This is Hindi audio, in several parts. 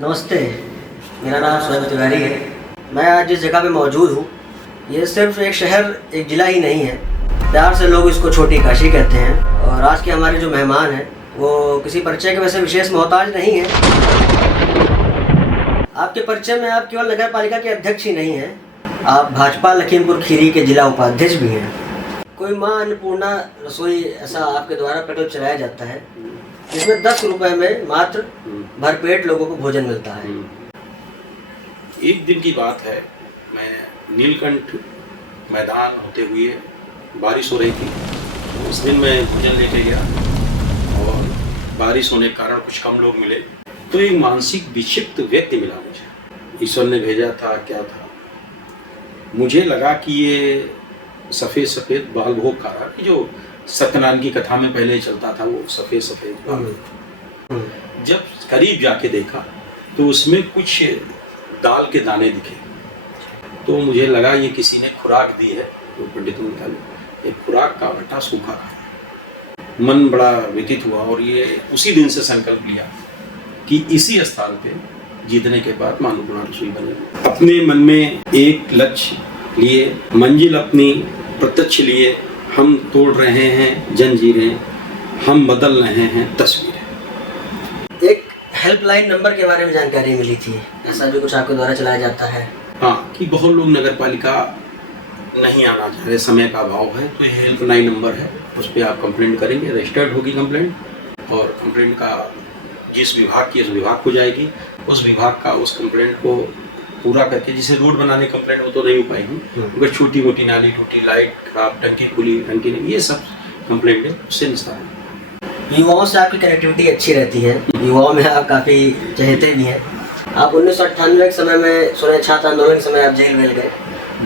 नमस्ते, मेरा नाम सोहेब तिवारी है। मैं आज जिस जगह पे मौजूद हूँ, ये सिर्फ एक शहर, एक ज़िला ही नहीं है। प्यार से लोग इसको छोटी काशी कहते हैं। और आज के हमारे जो मेहमान हैं, वो किसी परिचय के वैसे विशेष मोहताज नहीं है। आपके परिचय में आप केवल नगर पालिका के अध्यक्ष ही नहीं हैं, आप भाजपा लखीमपुर खीरी के जिला उपाध्यक्ष भी हैं। कोई माँ अन्नपूर्णा रसोई ऐसा आपके द्वारा प्रकल्प चलाया जाता है, जिसमें 10 रुपए में मात्र भरपेट लोगों को भोजन मिलता है। एक दिन की बात है, मैं नीलकंठ मैदान होते हुए बारिश हो रही थी। उस दिन मैं भोजन लेके गया और बारिश होने के कारण कुछ कम लोग मिले, तो एक मानसिक विक्षिप्त व्यक्ति मिला मुझे। ईश्वर ने भेजा था, क्या था, मुझे लगा कि ये सफ़ेद सफ़ेद बाल भोग खा रहा, कि जो सत्यनारायण की कथा में पहले चलता था, वो सफ़ेद सफ़ेद बाल। जब करीब जाके देखा तो उसमें कुछ दाल के दाने दिखे, तो मुझे लगा ये किसी ने खुराक दी है। तो पंडितों ने कहा एक खुराक का आटा सूखा खा। मन बड़ा व्यथित हुआ और ये उसी दिन से संकल्प लिया कि इसी स्थान पे जीतने के बाद मां अन्नपूर्णा रसोई बने। अपने मन में एक लक्ष्य लिए, मंजिल अपनी प्रत्यक्ष लिए, हम तोड़ रहे हैं जंजीरें, हम बदल रहे हैं तस्वीरें। एक हेल्पलाइन नंबर के बारे में जानकारी मिली थी, ऐसा भी कुछ आपके द्वारा चलाया जाता है? हाँ, कि बहुत लोग नगर पालिका नहीं आना चाह रहे, समय का अभाव है, तो ये हेल्पलाइन नंबर है, उस पर आप कंप्लेंट करेंगे, रजिस्टर्ड होगी कंप्लेंट, और कंप्लेंट का जिस विभाग की उस विभाग को जाएगी, उस विभाग का उस कंप्लेंट को पूरा करके, जिसे रोड बनाने कंप्लेंट वो तो नहीं हो पाएगी, अगर छोटी मोटी नाली टूटी, लाइट खराब, टंकी खुली, टंकी नहीं, ये सब कंप्लेंट है, उससे निस्तारण। युवाओं से आपकी कनेक्टिविटी अच्छी रहती है, युवाओं में आप काफ़ी चहेते भी हैं। आप 1998 के समय में सुने छात्र आंदोलन के समय आप जेल वेल गए,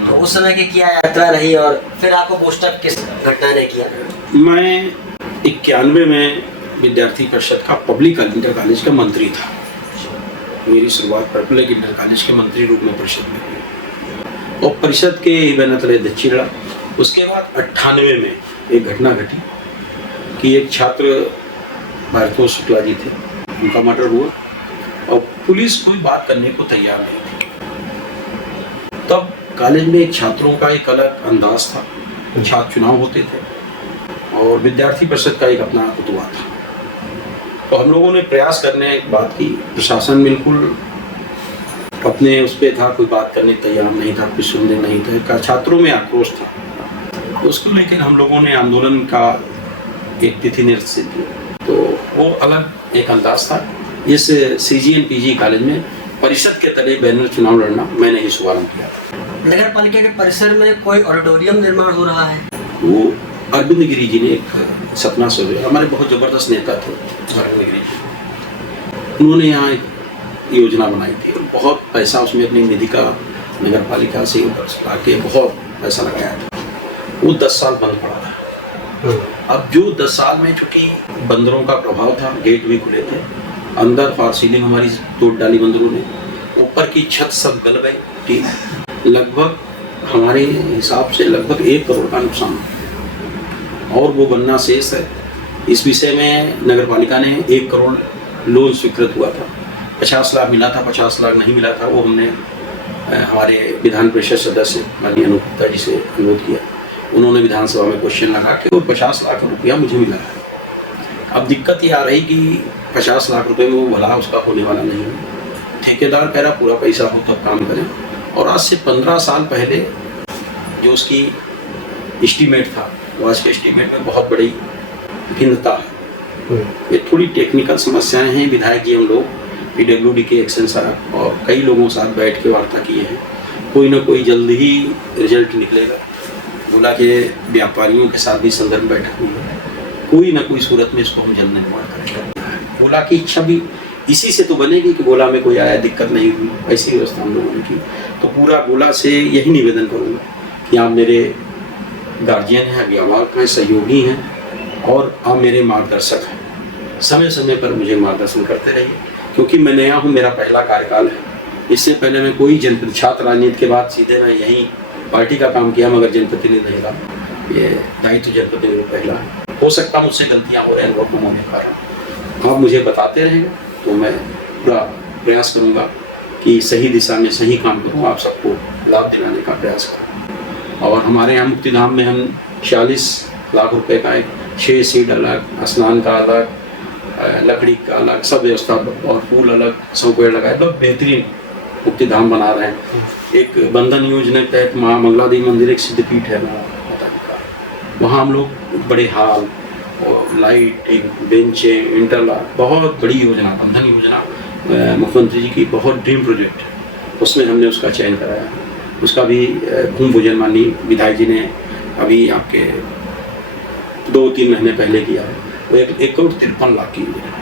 तो उस समय की क्या यात्रा रही और फिर आपको बूस्टअप किस घटना ने किया? मैं 91 में विद्यार्थी परिषद का पब्लिक इंटर कॉलेज का मंत्री था। मेरी शुरुआत पब्लिक इंटर कॉलेज के मंत्री रूप में परिषद में हुई और परिषद के बैनतले अध्यक्ष रहा। उसके बाद 98 में एक घटना घटी कि एक छात्र भारतोष शुक्ला जी थे, उनका मर्डर हुआ और पुलिस कोई बात करने को तैयार नहीं थी। तब कॉलेज में एक छात्रों का एक अलग अंदाज था, छात्र चुनाव होते थे और विद्यार्थी परिषद का एक अपना रुतबा था। तो हम लोगों ने प्रयास करने की बात की, प्रशासन बिल्कुल अपने उस पर था, कोई बात करने तैयार नहीं था, कुछ सुनने नहीं था, छात्रों में आक्रोश था। तो उसको लेकर हम लोगों ने आंदोलन का एक तिथि निश्चित की, तो वो अलग एक अंदाज था। इस CG and PG कॉलेज में परिषद के तले बैनर चुनाव लड़ना मैंने ये शुभारंभ किया। नगर पालिका के परिसर में कोई ऑडिटोरियम निर्माण हो रहा है? वो अरविंद गिरी जी ने एक सपना सोचे, हमारे बहुत जबरदस्त नेता थे अरविंद गिरी जी, उन्होंने यहाँ एक योजना बनाई थी, बहुत पैसा उसमें अपनी निधि का नगर पालिका से आके बहुत पैसा लगाया था। वो 10 साल बंद पड़ा था। अब जो 10 साल में चूंकि बंदरों का प्रभाव था, गेट भी खुले थे, अंदर फॉर सीलिंग हमारी तोड़ डाली बंदरों ने, ऊपर की छत सब गल गई, ठीक है, लगभग हमारे हिसाब से लगभग 1 करोड़ का नुकसान और वो बनना शेष है। इस विषय में नगर पालिका ने 1 करोड़ लोन स्वीकृत हुआ था, 50 लाख मिला था, 50 लाख नहीं मिला था, वो हमने हमारे विधान परिषद सदस्य माननीय अनुपुता जी से अनुरोध किया। उन्होंने विधानसभा में क्वेश्चन लगा कि वो 50 लाख रुपया मुझे मिला है। अब दिक्कत ये आ रही कि 50 लाख रुपए में वो भला उसका होने वाला नहीं है। ठेकेदार कह रहा पूरा पैसा हो तब काम करें, और आज से 15 साल पहले जो उसकी एस्टीमेट था, वो आज के एस्टीमेट में बहुत बड़ी भिन्नता है। ये थोड़ी टेक्निकल समस्याएं हैं। विधायक जी हम लोग PWD के एक्शन सर और कई लोगों के साथ बैठ के वार्ता किए हैं, कोई ना कोई जल्द ही रिजल्ट निकलेगा। गोला के व्यापारियों के साथ भी संदर्भ बैठक हुई है, कोई ना कोई सूरत में इसको हम जल्द निर्माण करेंगे। गोला की इच्छा भी इसी से तो बनेगी कि गोला में कोई आया, दिक्कत नहीं हुई, ऐसी व्यवस्था हम लोगों ने की। तो पूरा गोला से यही निवेदन करूँगा कि आप मेरे गार्जियन हैं, अभिभावक हैं, सहयोगी हैं और आप मेरे मार्गदर्शक हैं। समय समय पर मुझे मार्गदर्शन करते रहिए, क्योंकि मैं नया हूँ, मेरा पहला कार्यकाल है। इससे पहले मैं कोई जनपद छात्र राजनीति के बाद सीधे मैं यहीं पार्टी का काम किया, मगर जनप्रतिनिधि नहीं रहा। ये दायित्व जनप्रतिनिधि पहला है। हो सकता मुझसे गलतियाँ हो रही हैं, अनुभव होने का, आप मुझे बताते रहेंगे तो मैं पूरा प्रयास करूँगा कि सही दिशा में सही काम करूँ, आप सबको लाभ दिलाने का प्रयास करूँ। और हमारे यहाँ मुक्तिधाम में हम 46 लाख रुपए का एक 6 सीट अलग, स्नान का अलग, लकड़ी का अलग, सब व्यवस्था और फूल अलग, सब पेड़ लगाए, बहुत बेहतरीन मुक्तिधाम बना रहे हैं। एक बंधन योजना के तहत माँ मंगला देवी मंदिर एक सिद्धपीठ है माता जी का, वहाँ हम लोग बड़े हाल और लाइटिंग, बेंचें, इंटरलॉक, बहुत बड़ी योजना, बंधन योजना मुख्यमंत्री जी की बहुत ड्रीम प्रोजेक्ट है, उसमें हमने उसका चयन कराया। उसका भी भूमि पूजन माननीय विधायक जी ने अभी आपके 2-3 महीने पहले किया है। वो 1 करोड़ 53 लाख की योजना है।